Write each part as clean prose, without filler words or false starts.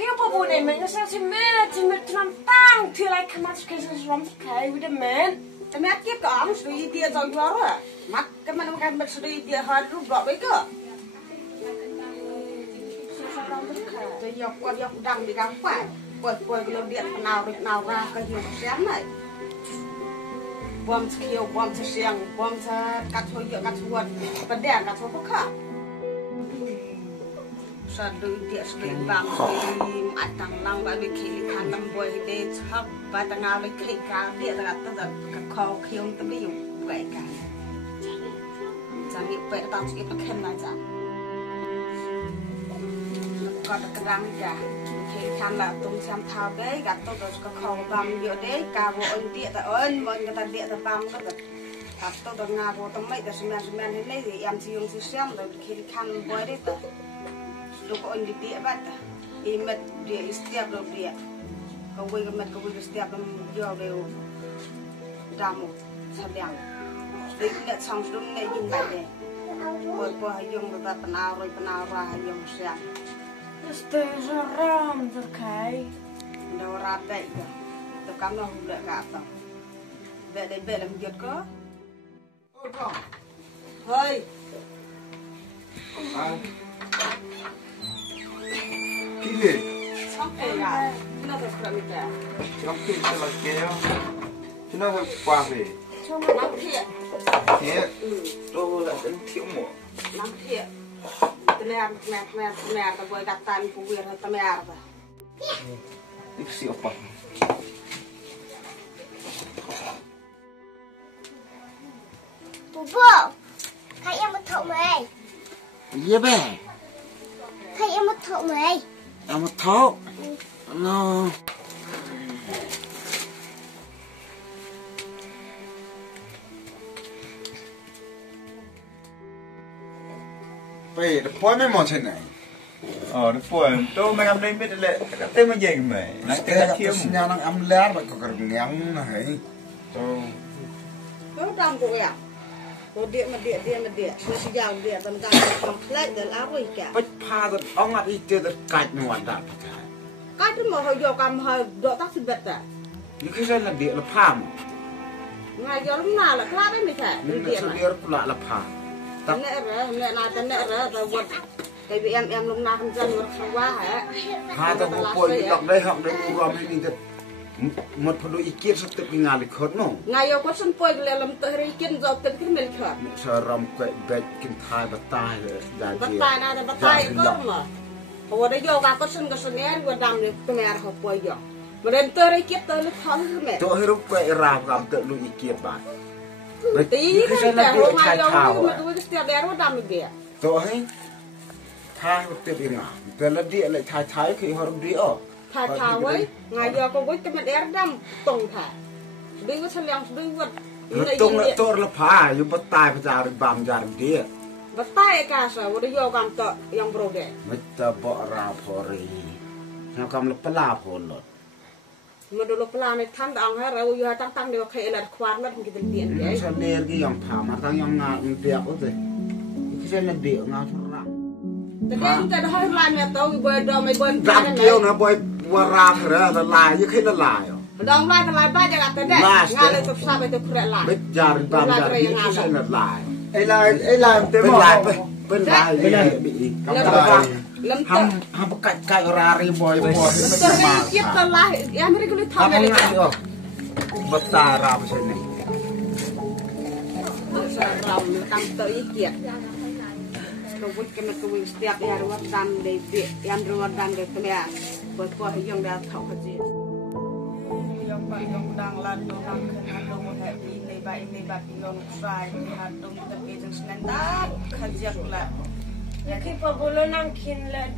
khiêu bố bố này mình nó sao chỉ mệt làm tăng thì lại khăm mắt cái gì làm cái với đêm mệtแต่แม่เก็บก็มันสุยเดียจอยว่าอ่ะมัดก็มันมันสุยเดียหารูปดอกไว้ก็จะยกก็ยกดังดีกันไปปวดเราเดียดนาวราก็หิวแสนเลยบอมเขียวบอมเสียงบอมกัดหัวเยอะกัดหัวประเดี๋ยวกัดหัวพวกข้าสะดุเดียสะดุบางทีอัดตังลังแบบขี้ลิขันน้ำบวยเดชฮับไปตั้งเอาเลยขี้กาเดียตั้งแต่กับคอเขียวตั้งไม่อยู่แหวกกันจะมีแหวกตามสกิปเข้มนะจ๊ะก็ตะกรังจ้ะขี้ขันละตรงซ้ำเท้าได้กับตัวกับคอบางเยอะได้กาโบอันเดียแต่มันก็แต่เดียแต่บางก็แบบกับตัวงาโบต้องไม่แต่สมัยให้เลยยามที่ยงที่เสียมเลยขี้ขันบวยได้แต่ลูกอันดีๆบ้างแต่อีเม็ดเดียสเตียบเราเดียเขาวิ่งกับเม็ดเขาวิ่งสเตียบมันเยอะเร็วดำแสดงเด็กเนี่ยช่างสุ่มเนี่ยยิงไปเลยพอให้ยงแบบปนาวราให้ยงเสียง Este es un ram de kai เรารับได้ก็แต่กำลังเลือกกับต้องเบ็ดได้เบ็ดแล้วมันหยุดก็เฮ้ยKili. Sampai ya, kita dah kerja kita. Sampai setelah kaya, kita nak buat apa? Cuma nanti. Kaya, tu lah kan tiup. Nanti. Temer, tak boleh katakan punya temer. Itu siapa? Bobo, kayak mau tahu mai. Iya be. Kayak mau tahu mai. Em một thấu nó Vậy, nó phối mấy món thế này. Nó phối, tôi mấy năm nay biết là cái tên mà gì mày, nó tên là thiếu. Nhà nó ăn lát mà có cái ngắn này. Kau tahu kau ya? Kau dia, masih jauh dia, tentang komplek dan apa ikan. ไปพาตัวอ้องอ่ะอีเจอตัวกัดหนวดดับ Kau tu mau hujau kamu dok tak sebet tak? นี่คือเรื่องละเดียละพาม Ngai jauh mana lah, kenapa misal? นี่ Dia คือ mah. เรื่องปลาละพา Nek ra, buat kayak em lum nak kencan berkawah ya. พาตัวผู้ป่วยดอกได้หักได้รวมให้นี่จะหมดพอดูอีเกียรติสตึกงานเลยโคตรน้อง Ngai yo kau sempoi lelem terikin jauh terkir melkar. สารมกเบ็ดกินทายบัตตายเลยยาเจีย Betai ada betai kau mah. Kau ada yo kau kesen gua dam ni kemer kau poi yo. Meren terikit terlik kau kemer. ตัวให้รู้ไปราวกับตัวลูอีเกียรติบ้าน Ti นี่คือ kan เรื่อง dah เดียว rumah ชาย yo ขาว mah tu setiap daerah dam dia. ตัวให้ทายตัวเองอ่ะแต่ละเดียเลยทายคือฮอร์ดีอ๋อ Thà thà với ngày giờ có với cái mặt đéo đâm tùng thả đi có sân leng đi vật ตรงละตัวละพาอยู่บัตตายพระจาริบามจาริเดีย vật tay cả sở vừa đi vô cầm tợ yang bro đẻ ไม่จะบ่ราพอรีแล้วกำลังปลาพอหลด mà đồ lục la này thằng đằng hay rồi giờ tăng đều khai là khoan mất cái tiền นี่ vậy ฉันเดียร์กี่ยังผ่ามาทั้งยังงานเดียกก็เลยนี่ฉันเดียงานทุรัง แต่เด็กแต่ถ้าลายเนี่ยตัวบอยดอมไม่บอย รักเกี่ยวนะบอยว่าราเถอะละลายยังขึ้นละลายอ๋อ ดองลายแต่ลายบ้าจังแต่เด็กงานเลยสุดท้ายไปตัวเครียดลาย ไม่จาริบามจาริที่ฉันละลาย Ai lai tên เป็น mà ลายเป็นลายบีกำลัง lâm ทำกัดไก่รารีบอยไม่ ตัวนี้เก็บตัวลายยังไม่ได้ก็เลยทำ ทำ อะไร ง่ายอ๋อบัตตาราไม่ใช่นี่ เราตั้งตัวอีเกียรตัววุฒิกันตัววิ่งสเตียบยาวัดดำเลยเบียยันวัดดำเลยตัวเมียปวดปวดให้ยังได้เท่ากันจียังไปยังดังลันยังดังขึ้นฮันดงแหบในใบยังใส่ฮันดงตะเกียงสนันดับขยักละ Khi bà bố nó năng khiến là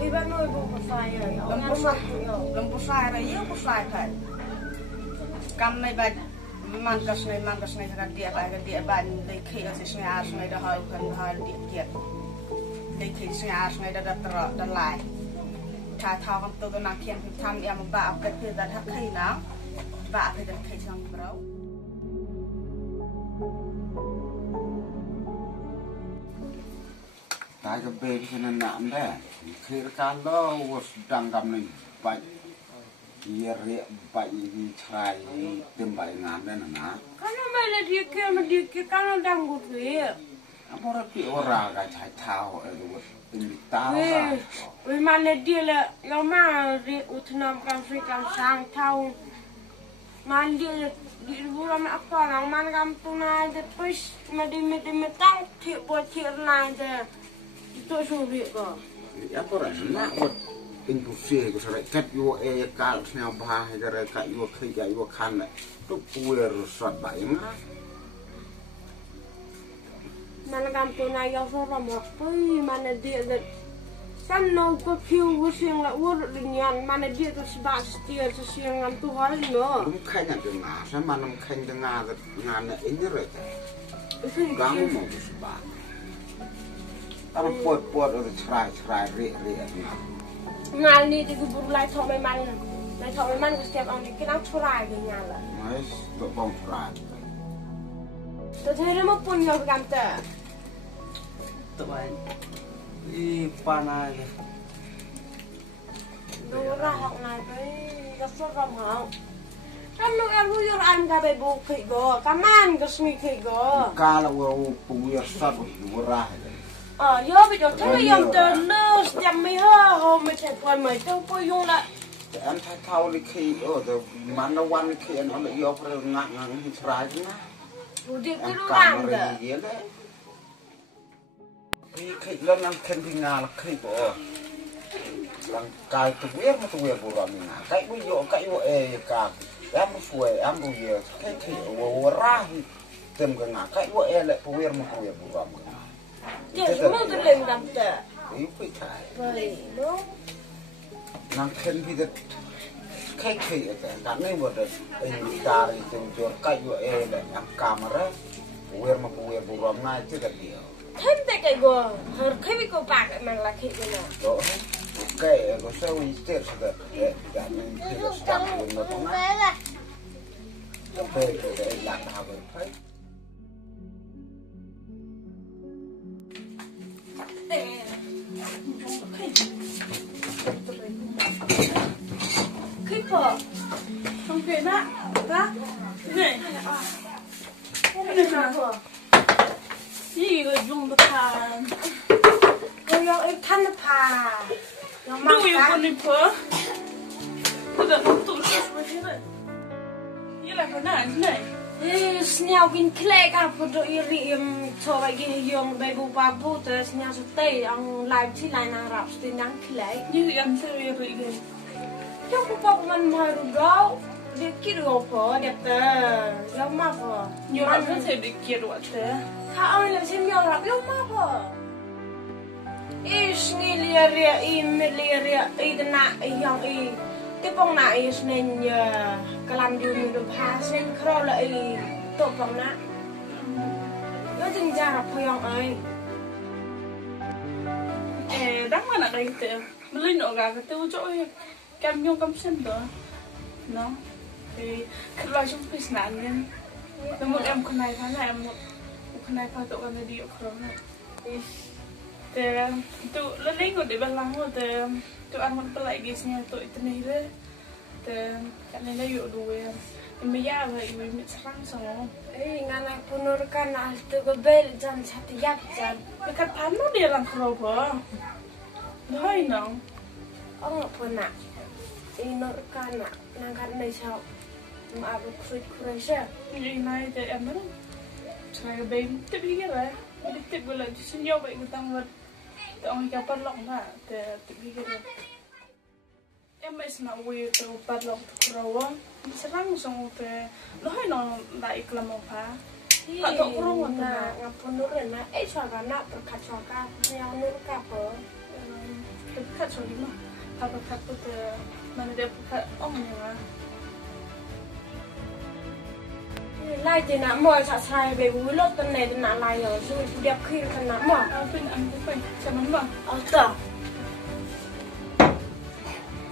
khi bà nuôi bố có phải rồi lầm bố sai rồi yêu bố sai phải cầm này bài man cái này cái địa bàn để khi ở dưới nhà này đã hỏi cần hỏi địa kiệt để khi nhà này đã đặt lại thà thao con tôi năng khiến thì tham em bảo cái kia đã thắc khi nào bảo thì được khi xong rồi tai ke be sana nak dah. Kira kalau sedang kami baik ia riak baik ini cerai tempat ngan dan nak. Kalau mana dia kalau danggut dia. Apa rapi orang kacai tahu itu ini tahu. Weh mana dia lah, yang mana dia utnam kan Afrika sang tahu. Mana dia di bulan apa orang mana kampung ada push madi tang tiap buat tiap nada itu sulit kok. Apa orang nak buat industri ko sare kat yo kal snya bah gare ka yo khija yo khan tu puer sot bai ma mana kampung na yo so ram pui mana dia de sam no ko phiu wo siang la wo linyan mana dia tu sebab setia siang ngam tu hal no dum khanya de nga sa manam khanya de nga na ini re gang mo sebab tam pot o cerai re ngal ni tu buru lai thok mai man ko setiap orang ni kenang cerai ke ngal lah mas to bong cerai tu thera mo pun yo kam ta tu baik I panai do ra hok nai pe ga so ram hao kam no em ru yo an ga be bu khi go kaman ga smi khi go kala wo puer sot wo ra yo bây giờ thấy em từ lơ chăm mấy ha hôm mới chạy qua mấy đâu có dùng lại anh thay thao đi khi ở từ mà nó quan khi anh lại vô phải ngang như trái chứ đủ điện cái anh đồ cảm làm rồi đấy gì đấy khi lên anh khen thì ngà là khi của làm cài tụi biết của rồi mình cái ví dụ cái vụ cả em phùi em bây giờ cái khi ở ra thì tìm cái ngà cái vụ lại tụi biết của rồi Jadi semua tu lem dam ta. Ibu cai. Baik, no. Nang ken kita kai ada. Dan ni boleh ini dari tunjuk kayu le yang kamera. Puer buram na itu kat dia. Kan tak kau go, har kau kau pakai mana lagi ni na. So, okay, kau sewa ister sudah. Dan ni kita sedang guna tu na. Sampai kita ilang habis. Keeper, Không kể nè, ra. Này. ini apa? Gì rồi dùng được thà. Kau yang ikan apa? Yang Đâu yêu makan? con đi phở. Bây giờ không tụ sụp với thế này. Như là cái này thế này. Senyau gin klek apa tu iri coba gini yang babu babu tu senyau setai ang live si lain Arab setai yang klek. Như em sẽ iri iri. Yang kupak man mahu dau dia kira apa dia tu yang apa? Nhiều bạn có thể bị kiệt quả thế. Kau orang lebih senyau Arab yang apa? Ni liria idana yang cái bông này nên cái làm điều mình được phá nên khâu lại tổ bông nè nó chừng ra gặp thôi ông ơi Đáng mà là đây thì mình lên ở gà cái tiêu chỗ cam nhung cam sen đó nó thì khi lo trong cái nạn nhân rồi một em con này tháng này một con này phải tụi con này đi ở khóm này thì tụi lên lấy ngồi để bàn lăng rồi thì tụi ăn một lại cái gì tụi tên này đấy thì cái này nó dụ đuôi mình ya vậy mình sáng xong ngan aku punurkan altu gobel jan satiap jan cái cắt phán nó đi làm khổ hả thôi nó ông ngọc puna inurkan nangkat nei sao mà aku kuit kurasa như này thì em mới xài cái bìm tiếp đi cái này đi tiếp với lại xin nhau vậy người ta vật thì ông cái bắt lỏng à thì tiếp đi cái này em mới nói về từ bắt lỏng từ rồi mình sẽ làm xong thì nói nó lại làm một phá Pak tok krungu ta ngapunur na soalnya berkaca yang nur kapo dekat so lima apa kata tu mana dia buka omnya lai thì nãy mồi sạ sai về bùi lót tân này tân nãy lai rồi rồi đẹp khi là tân nãy mồi bên ăn cái phải chả mắm vào tờ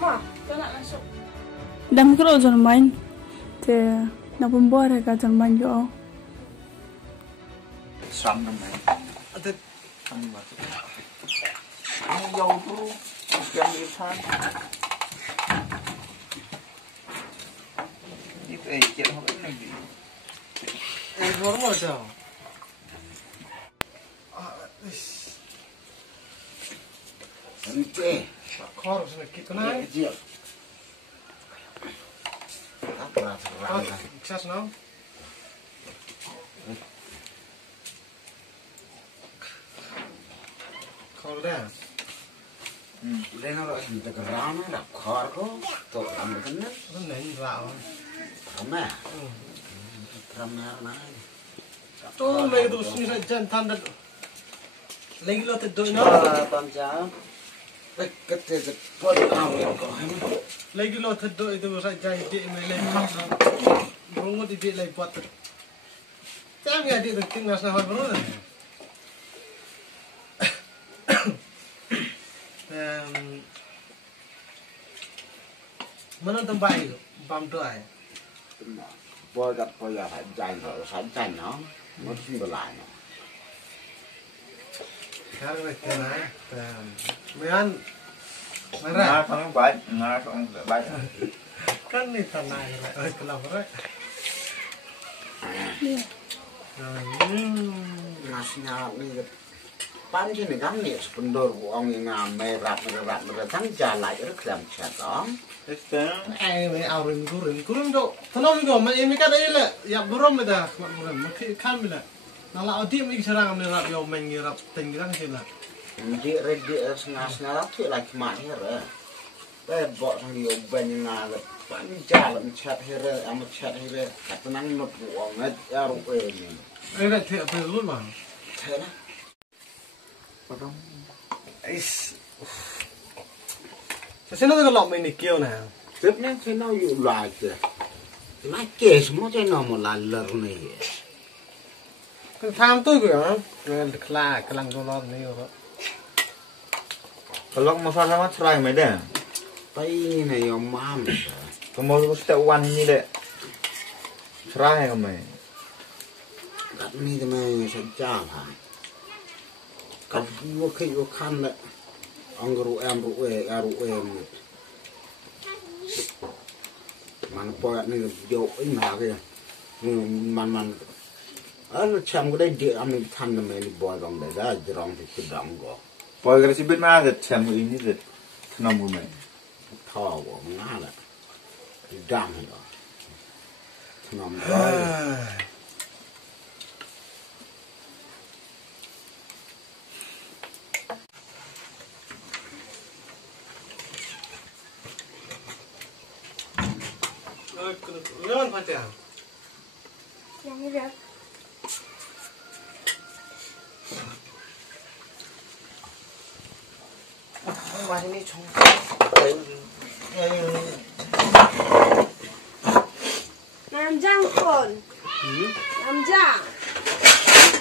mồi cái này là số Dam kro jon main te na bombore ka jon main yo Sam năm này. Không mà ăn dầu thu dân đi than đi về chuyện không biết làm gì Em muốn một chỗ. Ente. Khó rồi sẽ kịp này. Dia. Apa serang? Sukses no. Khó đấy. Lên nó lại từ cái rau nó đập khó có tội làm cái nứt. Nó nén rạo. Không à? Làm nào mà? Tôi lấy đồ xin ra chân tham đất. Lấy cái lô thịt đôi nó. Con cháu. Cái con ao này có hay không? Lấy cái lô thịt đôi tôi ra chân chị mới lên khóc nó. Không có đi lấy bọt thịt. Chắc nghe đi được tiếng nào sao hỏi bố rồi. Mana tempat itu? Pam tu ay. Bôi gặp bôi giờ phải dành rồi phải dành nó không được lại nó. Sekarang lagi naik. Mean. Nga không phải Nga không phải Kan ni tanah rồi. Kenapa rồi? Nasinya ini pan sini kan nih sependor uang yang merah tang jalan itu kelam chatong. Ai mấy ao rừng curun độ. Thằng nó mình gọi mà em cái đấy là ya burom mình đã mà khi khăn mình là nó là ở tiệm mình serang mình rap yo mình rap tình cái gì là. Dia sengaja lah tu lagi mana re. Buat thằng điều bên nhà là pan jalan chat here, amat chat here. Kata nang nak uang net ya rupiah ni. Ai là thiệt phải luôn mà. Thế đó. Thế nó cái lọ mình này kêu nào. Tiếp nên thế nó dụ lại kìa. Lại kể semua thế nào một là lợn này. Cái tham tôi kìa. Cái là cái lăng tôi lo này rồi. Kalau masalah sama cerai meda. Tay này ông mam. Kamu setiap wan ni deh. Cerai kamu. Đặt ni thì mày sẽ trả hả? Cặp vua khi vua khăn đấy. Ông ru em. Mà nó bôi này vô ấy mà kìa. Man. Nó chăm cái đấy địa anh mình than là mình bôi rong đấy ra rong thì cái rong go. Poi kalau sibit mah ada cem ini deh. Kenapa kamu? Thò của ngã là cái đam đó. Nằm đó. Lewan pacar. Yang ini dah. Mà đi chung. Nam Giang con. Nam Giang.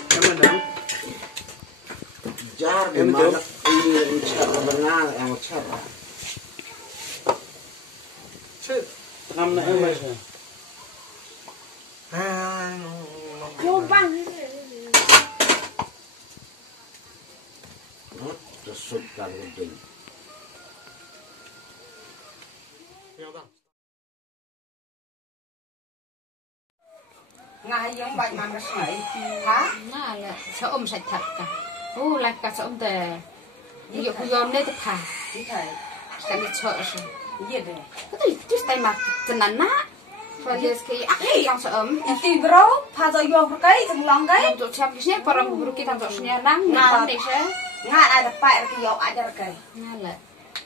Cảm ơn em. Jar di mana ini cara benar yang cara. Chết. Năm nay em rồi. Vô băng. Rất sụt cả cái gì. Ngay giống bệnh mà nó sấy hả? Nó là sợ sạch thật cả. Là cả sợ tè. Ví dụ cô nên thật thà. Chị thầy. Cái này sợ rồi. Gì đây? Cái gì chứ tay mặt chân nắn á. Và liệt cái con sợ ấm. Tìm bro, pha rồi vô một cái thằng lòng cái. Làm chỗ chăm cái này, parang buru kita chỗ sini nang. Nang deh saya. Ngay ai đặt phải cái dầu ai ra cái. Nah lah.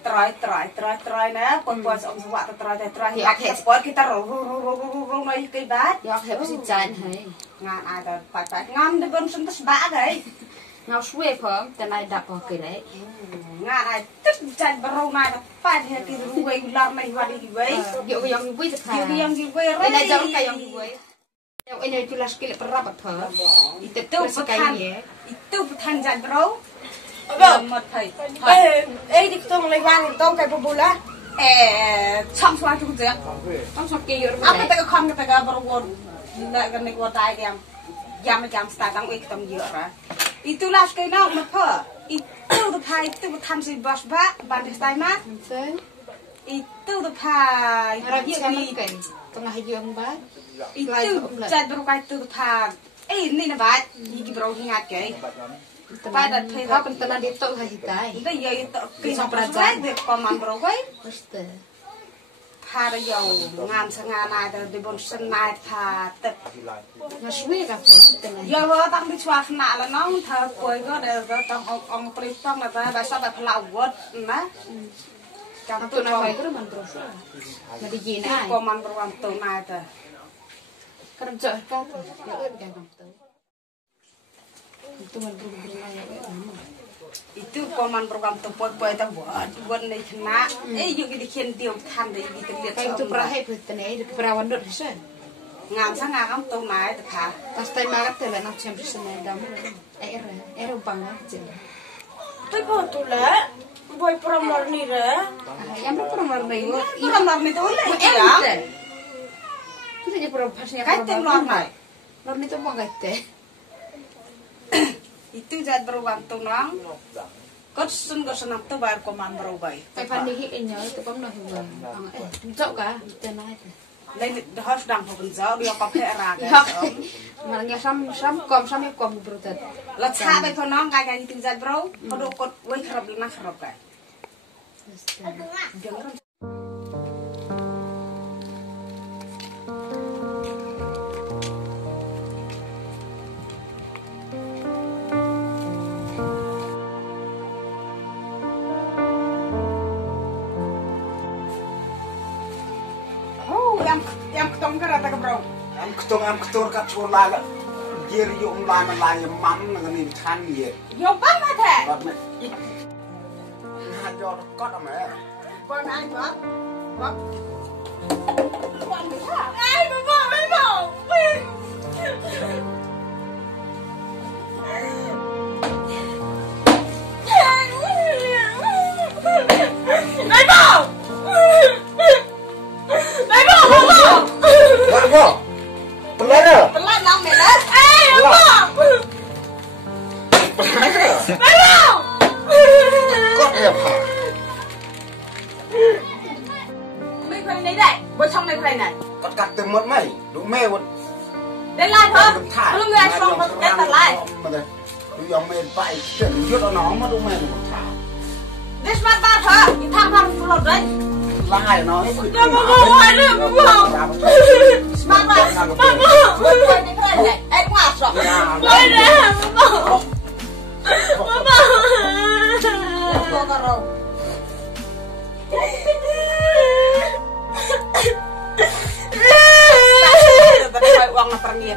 Try nè, con ông sẽ vặt try. Cái sport kita ru này cái bát. Ya kayak pasti jalan hai. Ngay ai đặt phải ngâm để bên sân tas bát cái. Ngau suwe phom, tên này đập vào cái đấy. Ngay ai tức chân bro này đặt phải thì cái ru quay làm này vào đi vậy. Dạo cái yang vui thật thà. Yang quay rồi. Cái này giống cái yang vui. Yang ini tu lah sekali perabat phở. Itu sekali. Itu thành chân bro. Một thầy. Ê thì tôi lấy vàng tôi cái bù lá. Trong xóa chung dẹp. Trong số kia rồi. Apa tak khom kita ga berwon. Ndak kan nek watai diam. Jam start ang ik tam jira. Itulah sekarang apa? Itu tuh pai itu bukan si bos bak banding mah. Itu tuh pai. Ini tengah yang baik. Itu jadi berukai itu tuh pai. Ini nih baik. Ini baru ingat ke. Pada Kau kan telah ditok haji tay. Itu ya itu kisah perjalanan di paman berukai. Pasti. Pada yang ngan sengana ada di bawah senai pada. Ngasih apa? Ya lo tang di cuaca nak lah nong thar koiก็ได้ก็ต้ององปริต้องนะbahasaแบบพลาวดนะจัง Untuk nak itu man terus. Mesti jina. ก็มันประวันตัวนายแต่ Kerja kan. Ya udah kamu. Itu man berulang ya. itu koman program tempat boy tak buat nih kena yuk kita kian tiup tan deh kita lihat Kayak itu perahe betul nih, perawan dot sih. ngam sang ngam tuh naik tuh kah Pas time makan tuh lah nak campur sama damu. Air banget aja. Tapi tu lah, boy promotor ni lah. Yang berperan nih, itu normal itu lah ya kita jadi profesional. kayak tim normal Normal itu mau kayak itu jadi beruang tuh nang kau senang tuh bayar koman berubah Kayak pandai ini itu kamu nak hilang. Jauh kah? Tenang aja. lain harus dang pun jauh dia pakai raga Malahnya sam berutat. lah cakไปคนน้องกายกายที่จัด bro เขาดูกดไว้ครับเลยนะครับกัน yang ketong kerata ke bro Am ketur kat chula yer yum la mam ngani than ye. yo bang mà thế Bak me. Ha yo kot am e. con ai bác bác con đi hả ai mà bỏ Apa? Pelana. pelan dong mẹ đấy Pelana. Kot ya pa. mấy khoai này đây bữa xong này khoai này Kot kat te mot mai. Du me wot. đây lại thôi luôn người xong một cái tạt lại Du yong me pai. Yut nó ma du me wot tha. đây smart bar thôi đi thang full of đấy Lai nó. Dah mau ada mau. smart bar khoai này em qua rồi Boy dah mau. Mama. cô có rồi khoai uang là pergi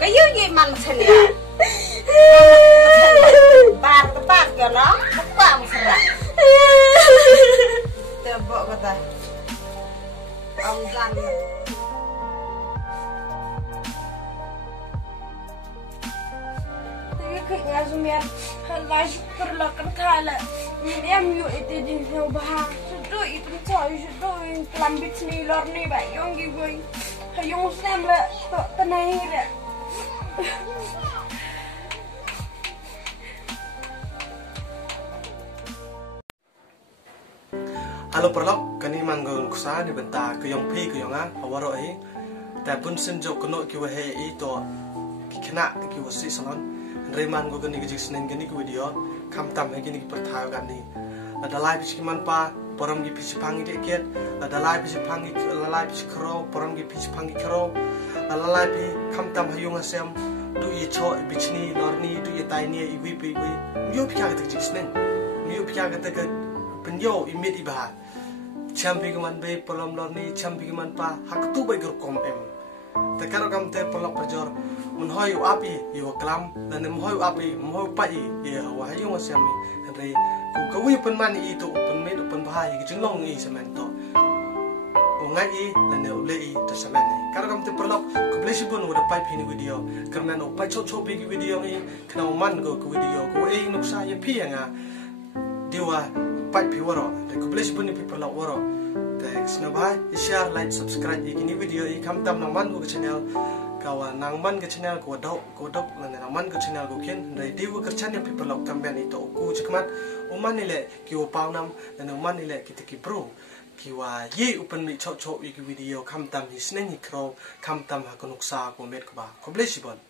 kayu gimana sini bar tepat ke no buka mesra tebok kata ông Jan Kayaknya Zumir Halai perlakan kala em yuk itu di bahang sudah itu coy sudah kelambit senilor nih bayong gitu hayong sem lah tak tenai dah Halo perlok, kani manggung kusa di bentar keyong pi keyong awaroแต่ปุ่นสินจกกนกิวเฮอีตัวขณะกิวสิสลอนเรมันกูกันนี่กิจสนินกันนี่กูวิดีโอคำตำให้กันนี่กิประทายกันนี่ละลายพิชิมันปาปรมกิพิชิพังกิเกตละลายพิชิพังกิละลายพิชิครอปรมกิพิชิพังกิครอละลายพิคำตำให้ยุงเซมดูอีโชบิชนีลอร์นีดูอีไตเนียอีวิปีวิมิวพิจารณากิจสนินมิวพิจารณากิจเป็นโยอิมิดอีบาchampion man be pelom lorni champion man pa hak tu be gur kom em te karo kam te pelok pajor mun hoy api yo klam dan em hoy api moy pa i ye wa hayu wa sami re ku ka wi pen man i tu pen me pen bhai ki jinglong i semen to o ngai i dan ne ule i to semen karo kam te pelok ku blesi pun wa pai phini video karna no pa chot chot be ki video ni kana man go ku video ku e nuksa ye phi nga diwa pai pi waro te ku blesi pun ni pi pelok waro te snobhai share like subscribe ikini video i kam tam nang man go channel kawan nang man ke channel ko dok nang man ke channel ko ken dai diu kerchan yang people lok kamben itu ku cekmat uman ile ki o paunam dan uman ile kita ki pro ki wa ye open mi chok i video kam tam hi sneng hi kro kam tam ha ko nuksa ko met ko ba ko blesibon